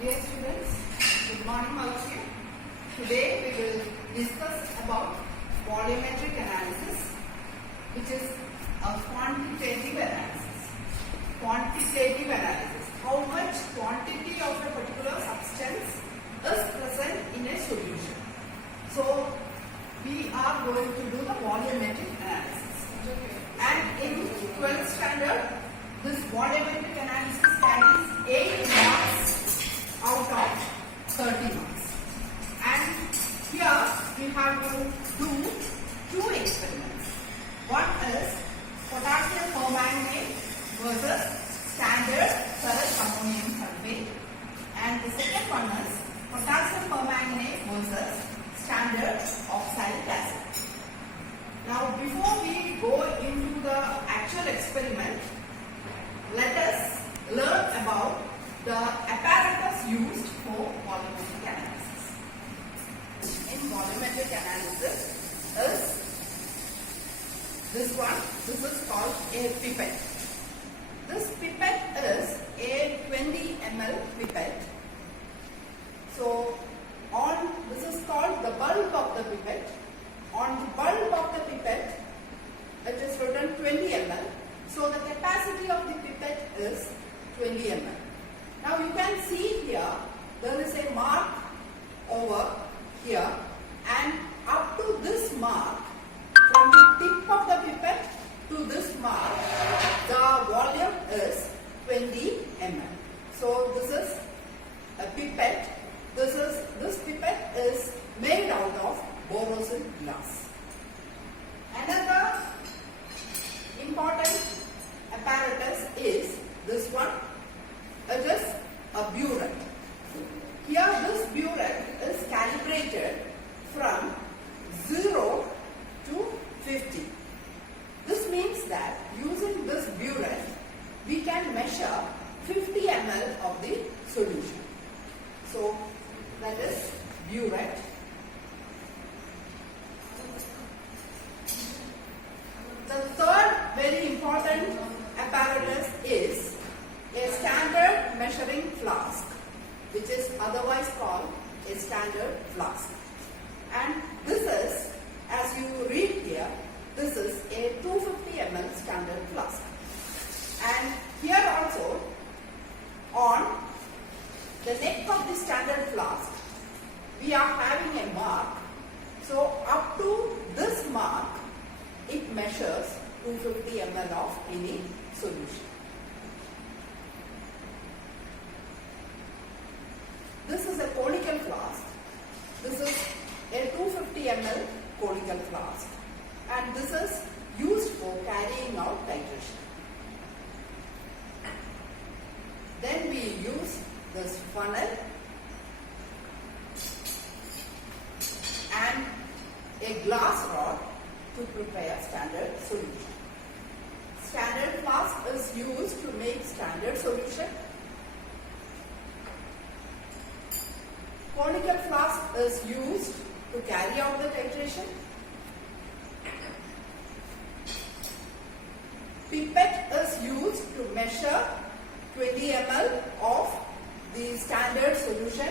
Dear students, good morning all of you. Today we will discuss about volumetric analysis, which is a quantitative analysis. Quantitative analysis. How much quantity of a particular substance is present in a solution. So we are going to do the volumetric analysis. And in 12th standard, this volumetric analysis carries 8 marks out of 30 marks. And here we have to do 2 experiments. One is potassium permanganate versus standard ferrous ammonium sulfate, and the second one is potassium permanganate versus standard oxalic acid. Now before we go into the actual experiment, let us learn about the apparatus used for volumetric analysis. In volumetric analysis is this one. This is called a pipette. This pipette is a 20 ml pipette. So this is called the bulb of the pipette. On the bulb of the pipette, it is written 20 ml. So the capacity of the pipette is 20 ml. Now you can see here, there is a mark over here, and up to this mark, from the tip of the pipette to this mark, the volume is 20 ml. So this is a pipette. This pipette is made out of Borosil glass. Another important apparatus is this one. It is a burette. Here this burette is calibrated from 0 to 50. This means that using this burette we can measure 50 ml of the solution. So that is burette. The third very important apparatus is a standard measuring flask, which is otherwise called a standard flask. And this is, as you read here, this is a 250 ml standard flask. And here also, on the neck of the standard flask, we are having a mark. So up to this mark, it measures 250 ml of any solution. This is a conical flask. This is a 250 ml conical flask, and this is used for carrying out titration. Then we use this funnel and a glass rod to prepare standard solution. Standard flask is used to make standard solution. Conical flask is used to carry out the titration. Pipette is used to measure 20 ml of the standard solution,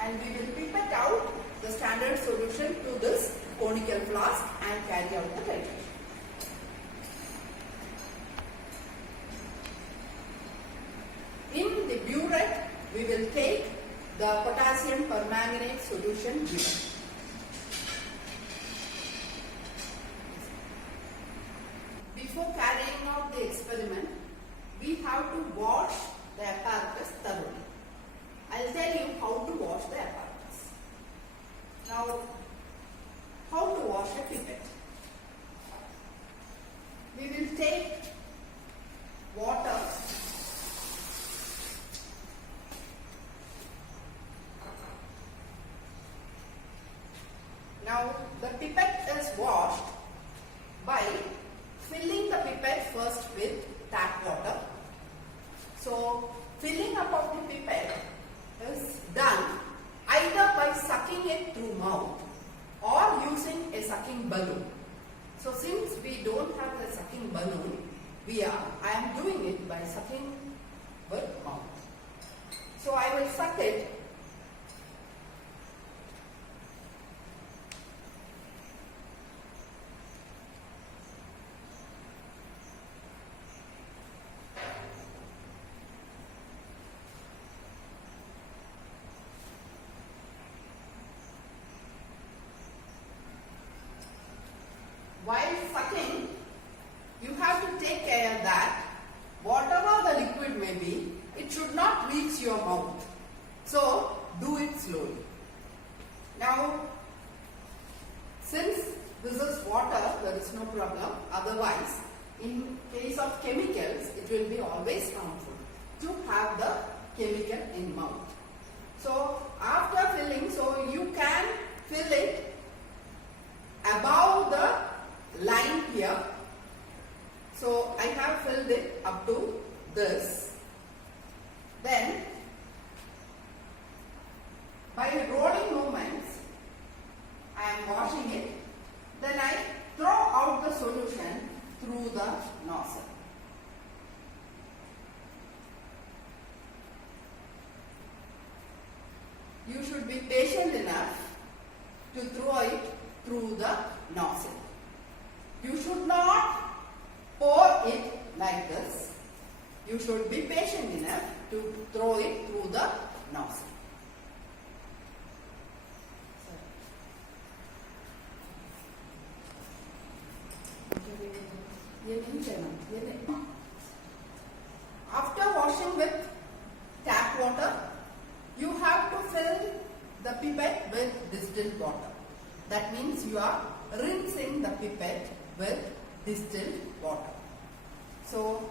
and we will pipette out the standard solution to this conical flask and carry out the titration. In the burette, we will take the potassium permanganate solution given. Before carrying out the experiment, we have to wash the apparatus thoroughly. I'll tell you how to wash the apparatus. Now, how to wash a pipette? We will take water . Now the pipette is washed by filling the pipette first with tap water. So filling up of the pipette is done either by sucking it through mouth or using a sucking balloon. So since we don't have a sucking balloon, I am doing it by sucking with mouth. So I will suck it, while sucking, you have to take care that whatever the liquid may be, it should not reach your mouth. So, do it slowly. Now, since this is water, there is no problem. Otherwise, in case of chemicals, it will be always harmful to have the chemical in mouth. So, after filling, so you can fill it above the line here. So, I have filled it up to this. Then, by rolling movements, I am washing it. Then I throw out the solution through the nozzle. You should be patient enough to throw it through the nozzle. You should not pour it like this. You should be patient enough to throw it through the nozzle. After washing with tap water, you have to fill the pipette with distilled water. That means you are rinsing the pipette with distilled water. So,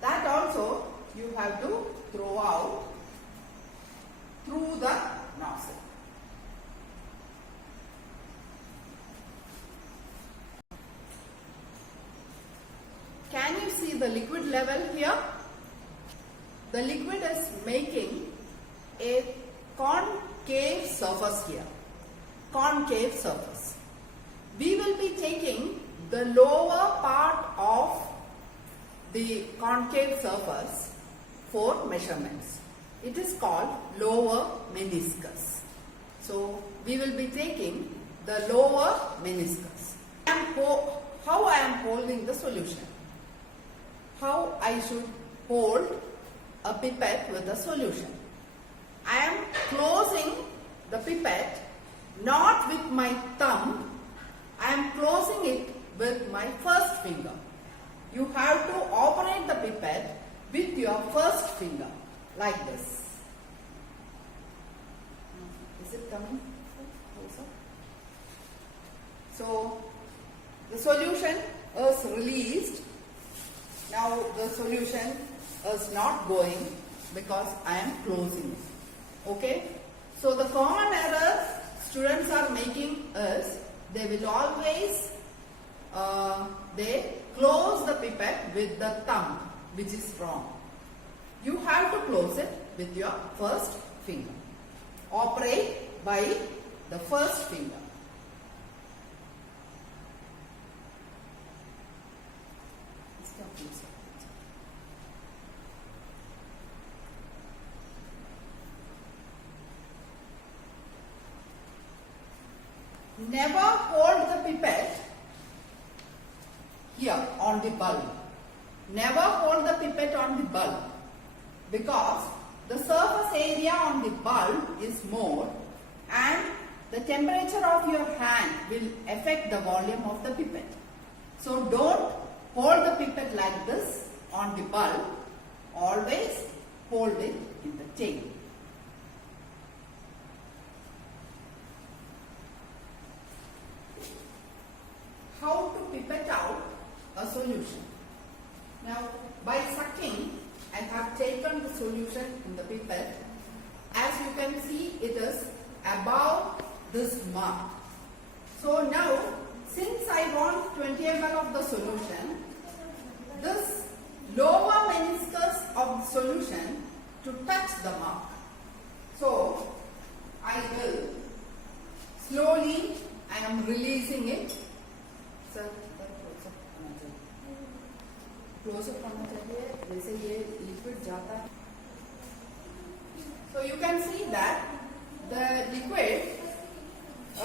that also you have to throw out through the nozzle. Can you see the liquid level here? The liquid is making a concave surface here. Concave surface. We will be taking the lower part of the concave surface for measurements. It is called lower meniscus. So, we will be taking the lower meniscus. How I am holding the solution? How I should hold a pipette with a solution? I am closing the pipette not with my thumb, I am closing it with my first finger. You have to operate the pipette with your first finger like this. Is it coming closer? So, the solution is released. Now the solution is not going because I am closing it. Okay? So the common error students are making is they will always they close the pipette with the thumb, which is wrong. You have to close it with your first finger. Operate by the first finger. Never hold the pipette here on the bulb. Never hold the pipette on the bulb because the surface area on the bulb is more and the temperature of your hand will affect the volume of the pipette. So don't hold the pipette like this on the bulb. Always hold it in the tail. How to pipette out a solution? Now, by sucking, I have taken the solution in the pipette. As you can see, it is above this mark. So now, since I want 20 ml of the solution, this lower meniscus of the solution to touch the mark. So, I will slowly, I am releasing it. Sir closeup करना चाहिए जैसे ये liquid जाता है So you can see that the liquid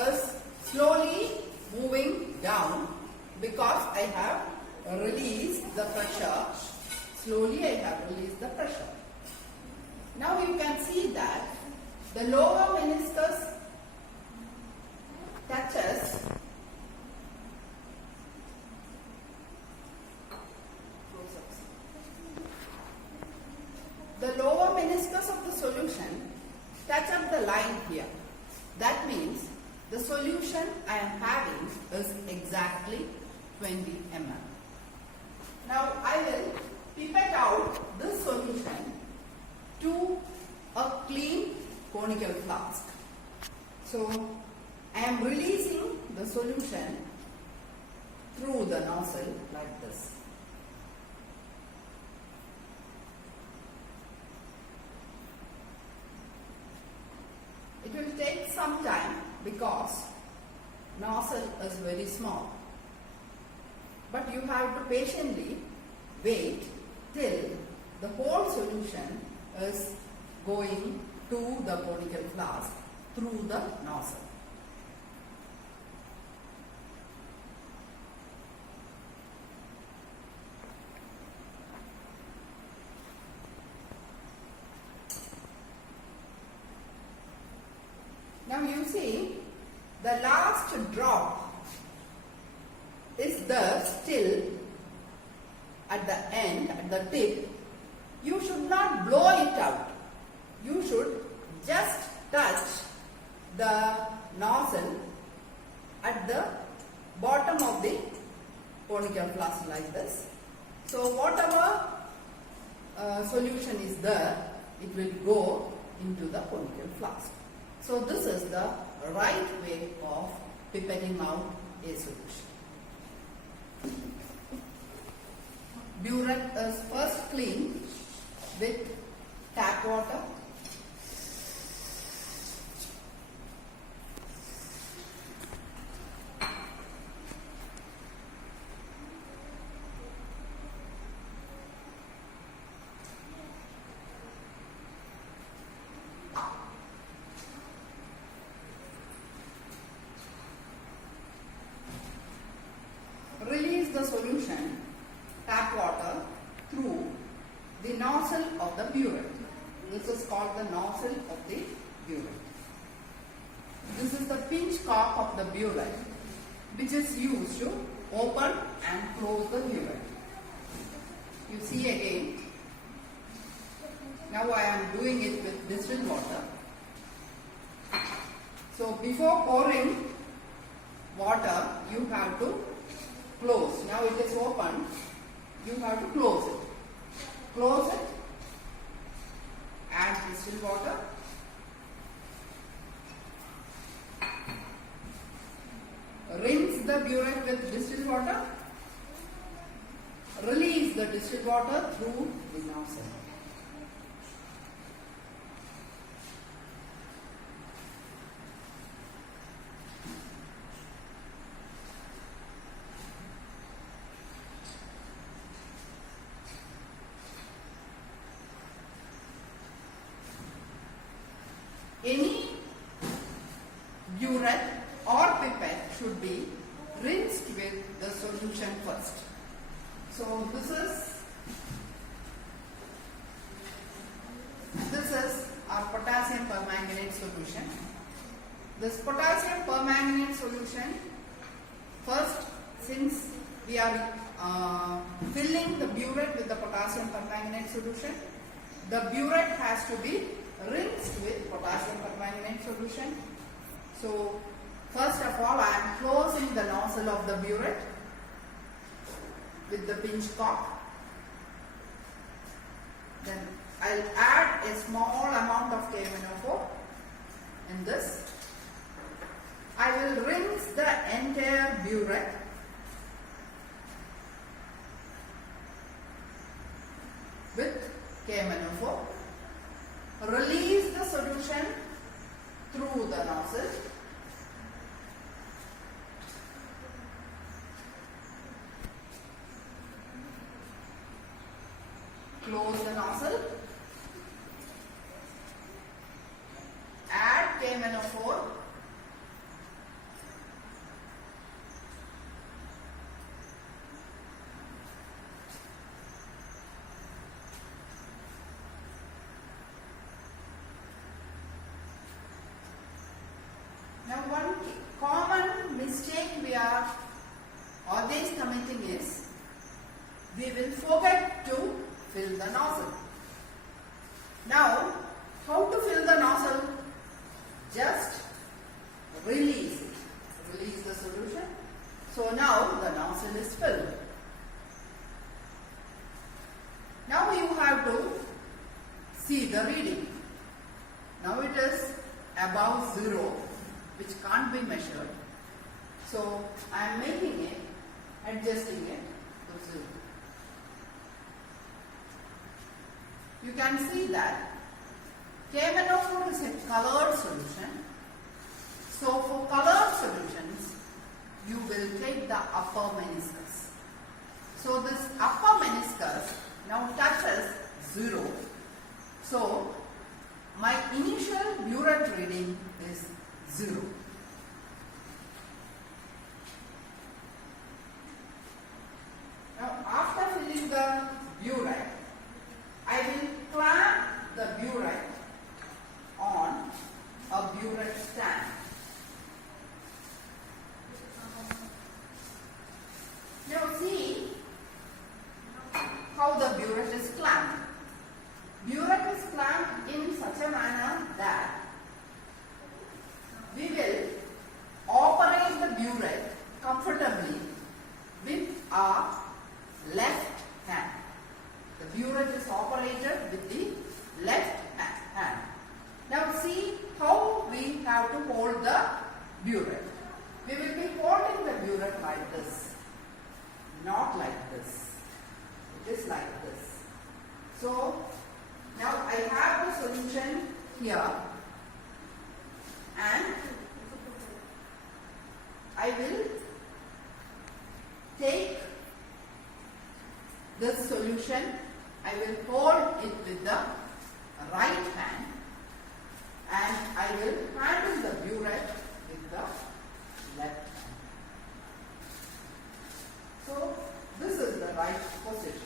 is slowly moving down because I have released the pressure. Slowly I have released the pressure. Now you can see that the lower meniscus touches the lower meniscus of the solution touch up the line here. That means the solution I am having is exactly 20 ml. Now I will pipette out this solution to a clean conical flask. So I am releasing the solution through the nozzle like this. It will take some time because nozzle is very small. But you have to patiently wait till the whole solution is going to the conical flask through the nozzle. Now you see the last drop is there still at the end, at the tip. You should not blow it out. You should just touch the nozzle at the bottom of the conical flask like this. So whatever solution is there, it will go into the conical flask. So this is the right way of pipetting out a solution. Burette is first cleaned with tap water. Release the solution, tap water, through the nozzle of the burette. This is called the nozzle of the burette. This is the pinch cock of the burette, which is used to open and close the burette. You see again. Now I am doing it with distilled water. So before pouring water, you have to close. Now it is open. You have to close it. Close it. Add distilled water. Rinse the burette with distilled water. Release the distilled water through the nozzle. Any burette or pipette should be rinsed with the solution first. So this is our potassium permanganate solution. This potassium permanganate solution, first, since we are filling the burette with the potassium permanganate solution, the burette has to be rinsed with potassium permanganate solution. So first of all, I am closing the nozzle of the burette with the pinch cock. Then I'll add a small amount of KMnO4 in this. I will rinse the entire burette with KMnO4. Release the solution through the nozzle. Close the nozzle. KMnO4. Now one common mistake we are always committing is we will forget to fill the nozzle. Now how to fill the nozzle? Just release it. Release the solution. So now the nozzle is filled. Now you have to see the reading. Now it is above 0, which can't be measured. So I am making it, adjusting it to 0. You can see that KMnO4 is a colored solution. So for colored solutions, you will take the upper meniscus. So this upper meniscus now touches 0. So my initial burette reading is 0. Now after filling the burette, I will clamp the burette on a burette stand. Now see how the burette is clamped. Burette is clamped in such a manner that we will operate the burette comfortably with our left hand. The burette is operated with the left hand. Now see how we have to hold the burette. We will be holding the burette like this, not like this. It is like this. So now I have the solution here, and I will take this solution. I will hold it with the right hand, and I will handle the burette with the left hand. So this is the right position.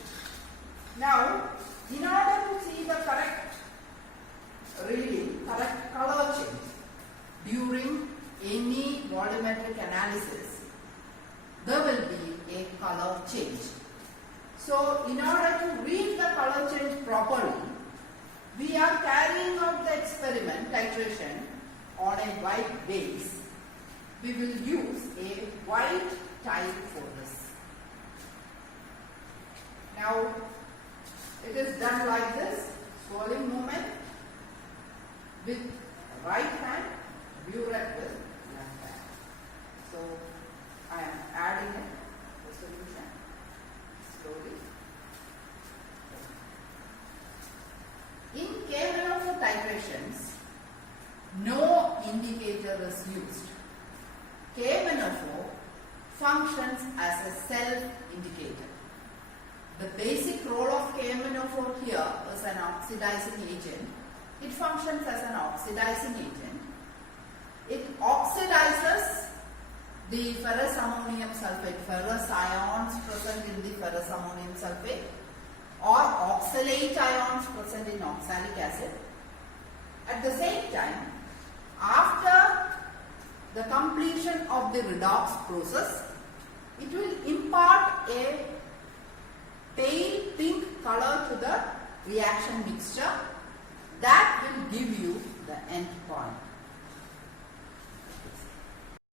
Now, in order to see the correct reading, correct color change during any volumetric analysis, there will be a color change. So in order to read the color change properly, we are carrying out the experiment titration on a white base. We will use a white type for this. Now it is done like this, swirling movement with right hand, burette with left hand. So I am adding it, the solution, slowly. In KMnO4 titrations, no indicator is used. KMnO4 functions as a self-indicator. The basic role of KMnO4 here is an oxidizing agent. It functions as an oxidizing agent. It oxidizes the ferrous ammonium sulfate, ferrous ions present in the ferrous ammonium sulfate, or oxalate ions present in oxalic acid. At the same time, after the completion of the redox process, it will impart a pale pink color to the reaction mixture that will give you the end point.